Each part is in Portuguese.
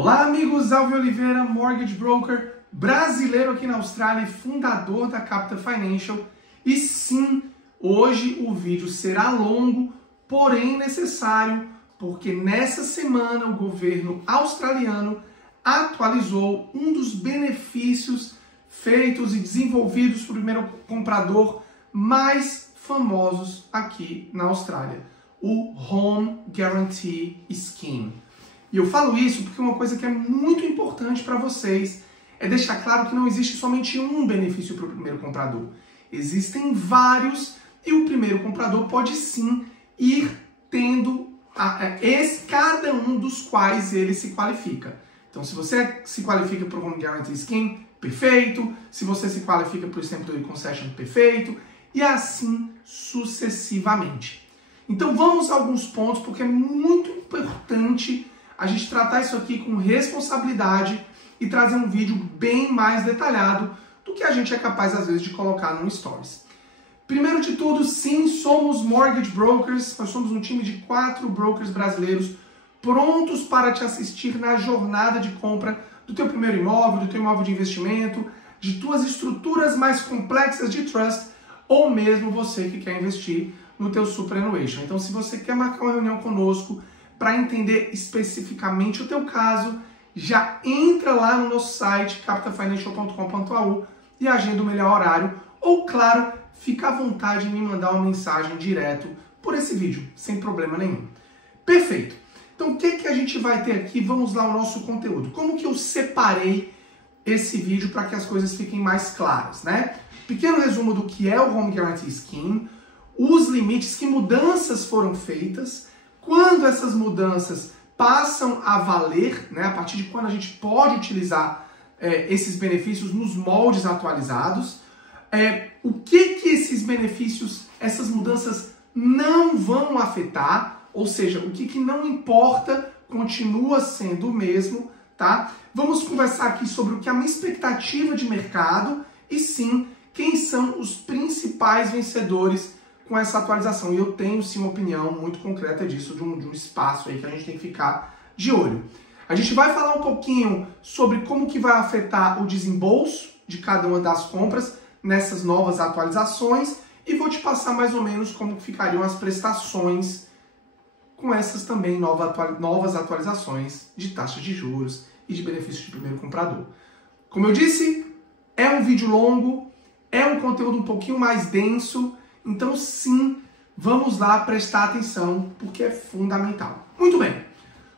Olá amigos, Alvin Oliveira, Mortgage Broker, brasileiro aqui na Austrália e fundador da Capital Financial. E sim, hoje o vídeo será longo, porém necessário, porque nessa semana o governo australiano atualizou um dos benefícios feitos e desenvolvidos para o primeiro comprador mais famosos aqui na Austrália, o Home Guarantee Scheme. E eu falo isso porque uma coisa que é muito importante para vocês é deixar claro que não existe somente um benefício para o primeiro comprador. Existem vários e o primeiro comprador pode sim ir tendo cada um dos quais ele se qualifica. Então, se você se qualifica para o Home Guarantee Scheme, perfeito. Se você se qualifica para o Stamp Duty Concession, perfeito. E assim sucessivamente. Então, vamos a alguns pontos, porque é muito importante a gente tratar isso aqui com responsabilidade e trazer um vídeo bem mais detalhado do que a gente é capaz, às vezes, de colocar no Stories. Primeiro de tudo, sim, somos Mortgage Brokers. Nós somos um time de 4 brokers brasileiros prontos para te assistir na jornada de compra do teu primeiro imóvel, do teu imóvel de investimento, de tuas estruturas mais complexas de trust, ou mesmo você que quer investir no teu superannuation. Então, se você quer marcar uma reunião conosco para entender especificamente o teu caso, já entra lá no nosso site, capitalfinancial.com.au, e agenda o melhor horário. Ou, claro, fica à vontade em me mandar uma mensagem direto por esse vídeo, sem problema nenhum. Perfeito! Então, o que a gente vai ter aqui? Vamos lá ao nosso conteúdo. Como que eu separei esse vídeo para que as coisas fiquem mais claras, né? Pequeno resumo do que é o Home Guarantee Scheme, os limites, que mudanças foram feitas, quando essas mudanças passam a valer, né, a partir de quando a gente pode utilizar esses benefícios nos moldes atualizados, o que esses benefícios, essas mudanças não vão afetar, ou seja, o que não importa continua sendo o mesmo, tá? Vamos conversar aqui sobre o que é a minha expectativa de mercado e sim, quem são os principais vencedores com essa atualização. E eu tenho sim uma opinião muito concreta disso, de um espaço aí que a gente tem que ficar de olho. A gente vai falar um pouquinho sobre como que vai afetar o desembolso de cada uma das compras nessas novas atualizações e vou te passar mais ou menos como ficariam as prestações com essas também novas atualizações de taxas de juros e de benefícios de primeiro comprador. Como eu disse, é um vídeo longo, é um conteúdo um pouquinho mais denso, então sim, vamos lá prestar atenção, porque é fundamental. Muito bem,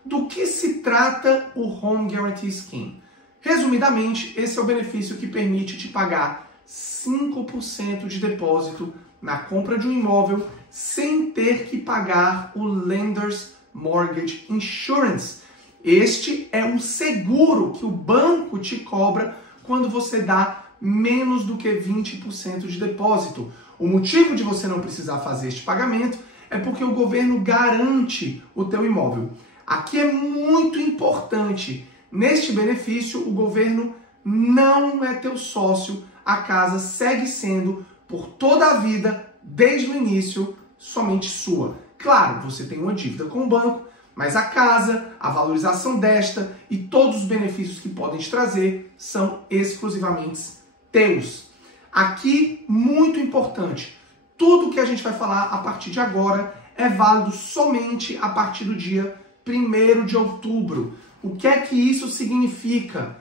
do que se trata o Home Guarantee Scheme? Resumidamente, esse é o benefício que permite te pagar 5% de depósito na compra de um imóvel sem ter que pagar o Lender's Mortgage Insurance. Este é um seguro que o banco te cobra quando você dá menos do que 20% de depósito. O motivo de você não precisar fazer este pagamento é porque o governo garante o teu imóvel. Aqui é muito importante. Neste benefício, o governo não é teu sócio. A casa segue sendo, por toda a vida, desde o início, somente sua. Claro, você tem uma dívida com o banco, mas a casa, a valorização desta e todos os benefícios que podem te trazer são exclusivamente teus. Aqui, muito importante, tudo que a gente vai falar a partir de agora é válido somente a partir do dia 1º de outubro. O que é que isso significa?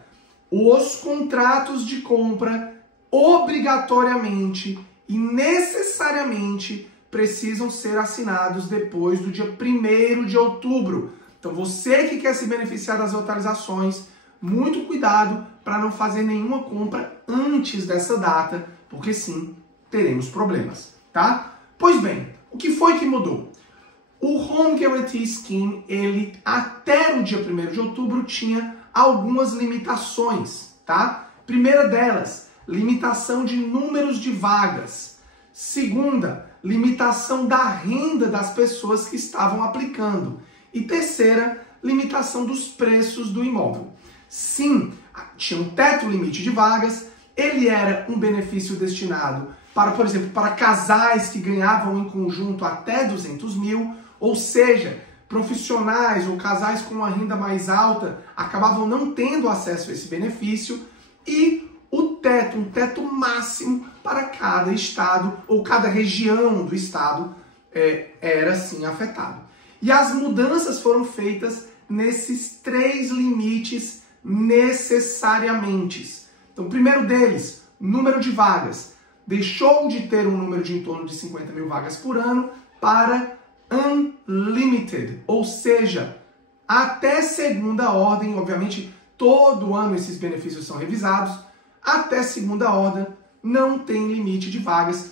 Os contratos de compra obrigatoriamente e necessariamente precisam ser assinados depois do dia 1º de outubro. Então, você que quer se beneficiar das atualizações, muito cuidado para não fazer nenhuma compra antes dessa data, porque sim, teremos problemas, tá? Pois bem, o que foi que mudou? O Home Guarantee Scheme, ele até o dia 1º de outubro tinha algumas limitações, tá? Primeira delas, limitação de números de vagas. Segunda, limitação da renda das pessoas que estavam aplicando. E terceira, limitação dos preços do imóvel. Sim, tinha um teto limite de vagas, ele era um benefício destinado para, por exemplo, para casais que ganhavam em conjunto até 200 mil, ou seja, profissionais ou casais com uma renda mais alta acabavam não tendo acesso a esse benefício, e um teto máximo para cada estado ou cada região do estado era assim afetado. E as mudanças foram feitas nesses 3 limites necessariamente. Então, o primeiro deles, número de vagas. Deixou de ter um número de em torno de 50 mil vagas por ano para unlimited, ou seja, até segunda ordem. Obviamente, todo ano esses benefícios são revisados. Até segunda ordem, não tem limite de vagas.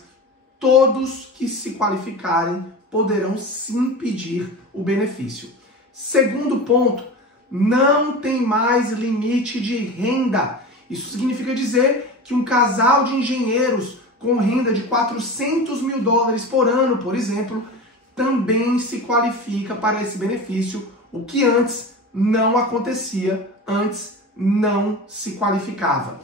Todos que se qualificarem poderão sim pedir o benefício. Segundo ponto, não tem mais limite de renda. Isso significa dizer que um casal de engenheiros com renda de 400 mil dólares por ano, por exemplo, também se qualifica para esse benefício, o que antes não acontecia, antes não se qualificava.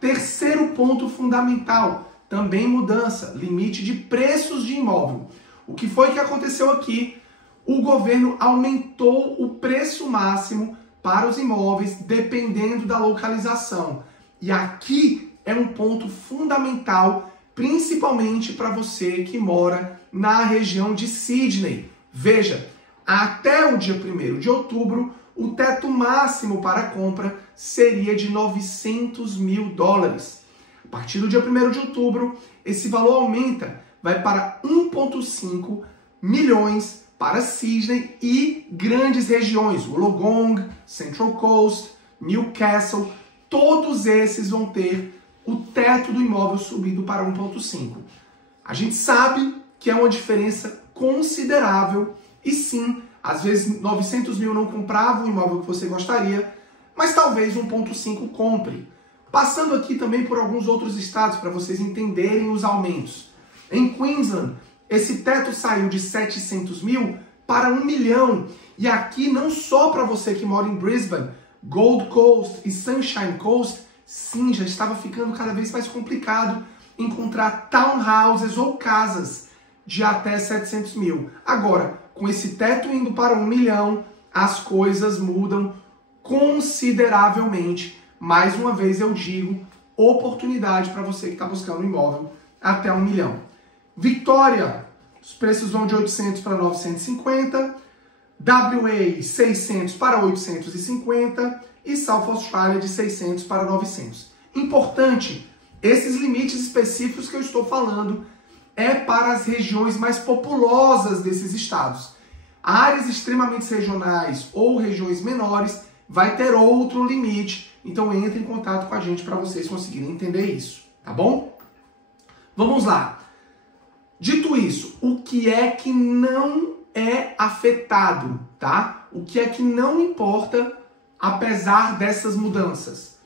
Terceiro ponto fundamental, também mudança, limite de preços de imóvel. O que foi que aconteceu aqui? O governo aumentou o preço máximo para os imóveis dependendo da localização. E aqui é um ponto fundamental, principalmente para você que mora na região de Sydney. Veja, até o dia 1º de outubro, o teto máximo para compra seria de 900 mil dólares. A partir do dia 1º de outubro, esse valor aumenta, vai para 1,5 milhões para Sydney e grandes regiões, Wollongong, Central Coast, Newcastle, todos esses vão ter o teto do imóvel subido para 1,5. A gente sabe que é uma diferença considerável e sim, às vezes 900 mil não comprava o imóvel que você gostaria, mas talvez 1,5 compre. Passando aqui também por alguns outros estados para vocês entenderem os aumentos. Em Queensland, esse teto saiu de 700 mil para 1 milhão. E aqui não só para você que mora em Brisbane, Gold Coast e Sunshine Coast, sim, já estava ficando cada vez mais complicado encontrar townhouses ou casas de até 700 mil. Agora, com esse teto indo para 1 milhão, as coisas mudam consideravelmente. Mais uma vez eu digo, oportunidade para você que está buscando um imóvel até 1 milhão. Victoria, os preços vão de 800 para 950, WA 600 para 850 e South Australia de 600 para 900. Importante, esses limites específicos que eu estou falando é para as regiões mais populosas desses estados. Áreas extremamente regionais ou regiões menores vai ter outro limite, então entre em contato com a gente para vocês conseguirem entender isso, tá bom? Vamos lá. Dito isso, o que é que não é afetado, tá? O que é que não importa apesar dessas mudanças?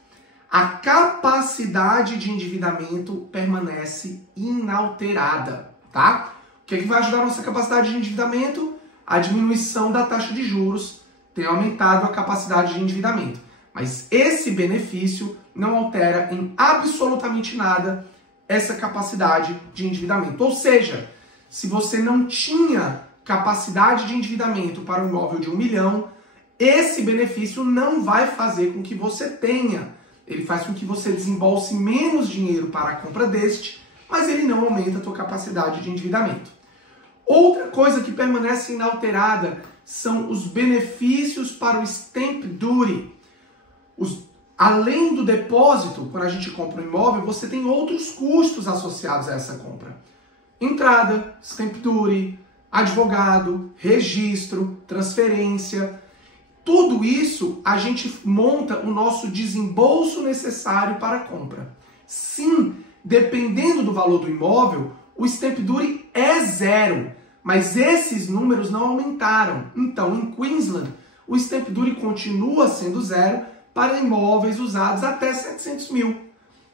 A capacidade de endividamento permanece inalterada, tá? O que é que vai ajudar a nossa capacidade de endividamento? A diminuição da taxa de juros tem aumentado a capacidade de endividamento. Mas esse benefício não altera em absolutamente nada essa capacidade de endividamento. Ou seja, se você não tinha capacidade de endividamento para um imóvel de 1 milhão, esse benefício não vai fazer com que você tenha. Ele faz com que você desembolse menos dinheiro para a compra deste, mas ele não aumenta a tua capacidade de endividamento. Outra coisa que permanece inalterada são os benefícios para o Stamp Duty. Além do depósito, quando a gente compra um imóvel, você tem outros custos associados a essa compra. Entrada, Stamp Duty, advogado, registro, transferência. Tudo isso a gente monta o nosso desembolso necessário para a compra. Sim, dependendo do valor do imóvel, o Stamp Duty é 0, mas esses números não aumentaram. Então, em Queensland, o Stamp Duty continua sendo 0 para imóveis usados até 700 mil.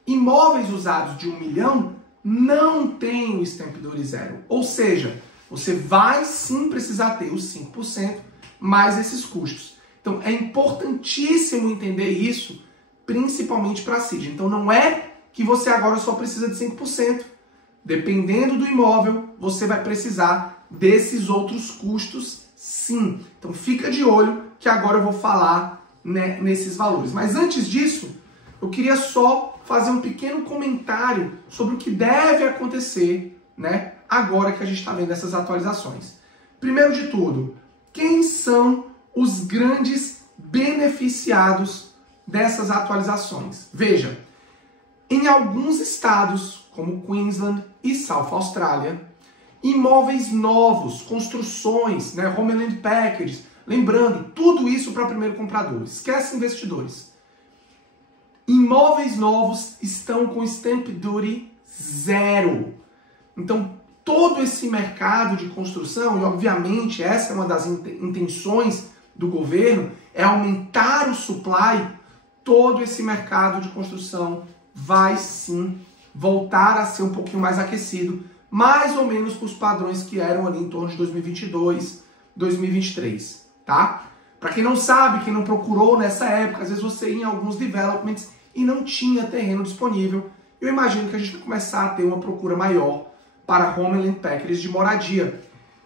Imóveis usados de 1 milhão não tem o Stamp Duty 0. Ou seja, você vai sim precisar ter os 5% mais esses custos. Então, é importantíssimo entender isso, principalmente para a Sydney. Então, não é que você agora só precisa de 5%. Dependendo do imóvel, você vai precisar desses outros custos sim. Então fica de olho que agora eu vou falar, né, nesses valores. Mas antes disso, eu queria só fazer um pequeno comentário sobre o que deve acontecer, né, agora que a gente está vendo essas atualizações. Primeiro de tudo, quem são os grandes beneficiados dessas atualizações? Veja, em alguns estados, como Queensland e South Australia, imóveis novos, construções, né, Homeland Packages, lembrando, tudo isso para primeiro comprador, esquece investidores. Imóveis novos estão com Stamp Duty 0. Então, todo esse mercado de construção, e obviamente essa é uma das intenções do governo, é aumentar o supply, todo esse mercado de construção vai sim voltar a ser um pouquinho mais aquecido, mais ou menos para os padrões que eram ali em torno de 2022, 2023, tá? Para quem não sabe, quem não procurou nessa época, às vezes você ia em alguns developments e não tinha terreno disponível. Eu imagino que a gente vai começar a ter uma procura maior para Homeland Packages de moradia.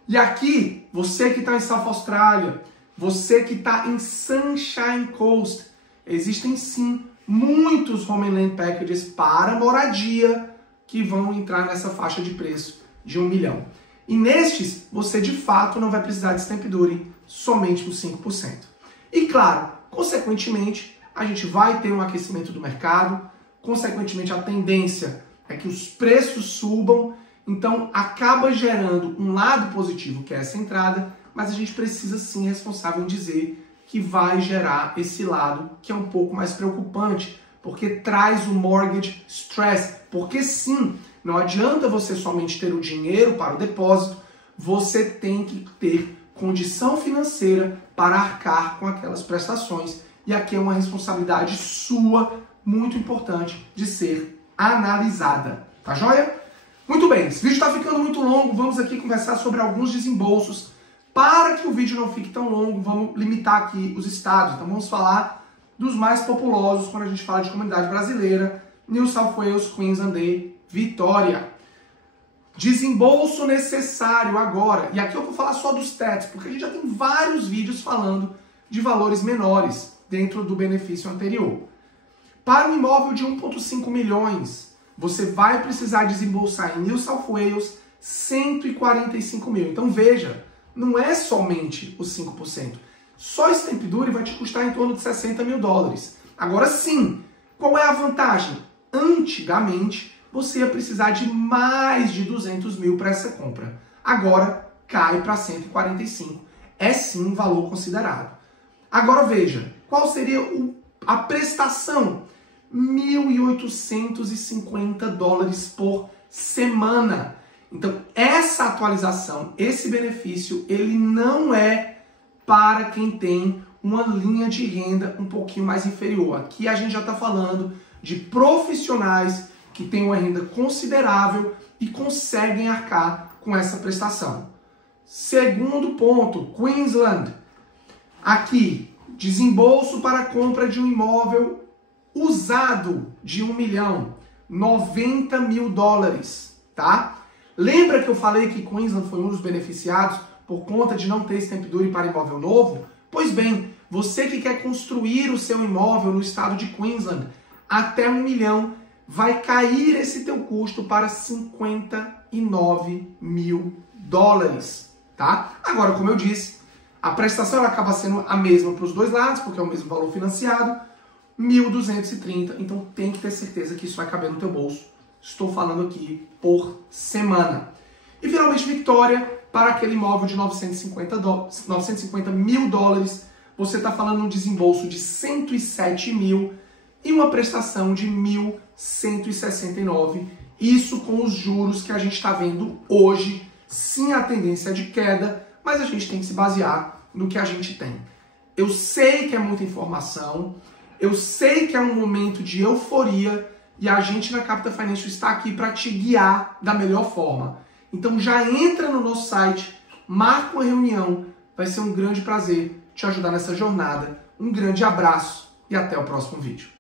E aqui, você que está em South Australia, você que está em Sunshine Coast, existem sim muitos Homeland Packages para moradia que vão entrar nessa faixa de preço de 1 milhão. E nestes, você de fato não vai precisar de Stamp Duty, somente os 5%. E claro, consequentemente, a gente vai ter um aquecimento do mercado, consequentemente a tendência é que os preços subam, então acaba gerando um lado positivo, que é essa entrada, mas a gente precisa sim, responsável em dizer que vai gerar esse lado que é um pouco mais preocupante, porque traz o mortgage stress. Porque sim, não adianta você somente ter o dinheiro para o depósito, você tem que ter condição financeira para arcar com aquelas prestações. E aqui é uma responsabilidade sua, muito importante, de ser analisada. Tá joia? Muito bem, esse vídeo está ficando muito longo, vamos aqui conversar sobre alguns desembolsos. Para que o vídeo não fique tão longo, vamos limitar aqui os estados. Então vamos falar dos mais populosos quando a gente fala de comunidade brasileira: New South Wales, Queensland e Vitória. Desembolso necessário agora. E aqui eu vou falar só dos tetos, porque a gente já tem vários vídeos falando de valores menores dentro do benefício anterior. Para um imóvel de 1,5 milhões, você vai precisar desembolsar em New South Wales 145 mil. Então veja, não é somente os 5%. Só Stamp Duty vai te custar em torno de 60 mil dólares. Agora sim, qual é a vantagem? Antigamente, você ia precisar de mais de 200 mil para essa compra. Agora, cai para 145. É sim um valor considerado. Agora veja, qual seria a prestação? 1.850 dólares por semana. Então, essa atualização, esse benefício, ele não é para quem tem uma linha de renda um pouquinho mais inferior. Aqui a gente já está falando de profissionais que têm uma renda considerável e conseguem arcar com essa prestação. Segundo ponto, Queensland. Aqui, desembolso para a compra de um imóvel usado de 1 milhão, 90 mil dólares, tá? Lembra que eu falei que Queensland foi um dos beneficiados por conta de não ter Stamp Duty para imóvel novo? Pois bem, você que quer construir o seu imóvel no estado de Queensland até 1 milhão, vai cair esse teu custo para 59 mil dólares, tá? Agora, como eu disse, a prestação ela acaba sendo a mesma para os dois lados, porque é o mesmo valor financiado, 1.230, então tem que ter certeza que isso vai caber no teu bolso. Estou falando aqui por semana. E finalmente, Vitória, para aquele imóvel de 950 mil dólares, você está falando um desembolso de 107 mil e uma prestação de 1.169. Isso com os juros que a gente está vendo hoje. Sim, a tendência é de queda, mas a gente tem que se basear no que a gente tem. Eu sei que é muita informação, eu sei que é um momento de euforia e a gente na Capital Financial está aqui para te guiar da melhor forma. Então já entra no nosso site, marca uma reunião, vai ser um grande prazer te ajudar nessa jornada. Um grande abraço e até o próximo vídeo.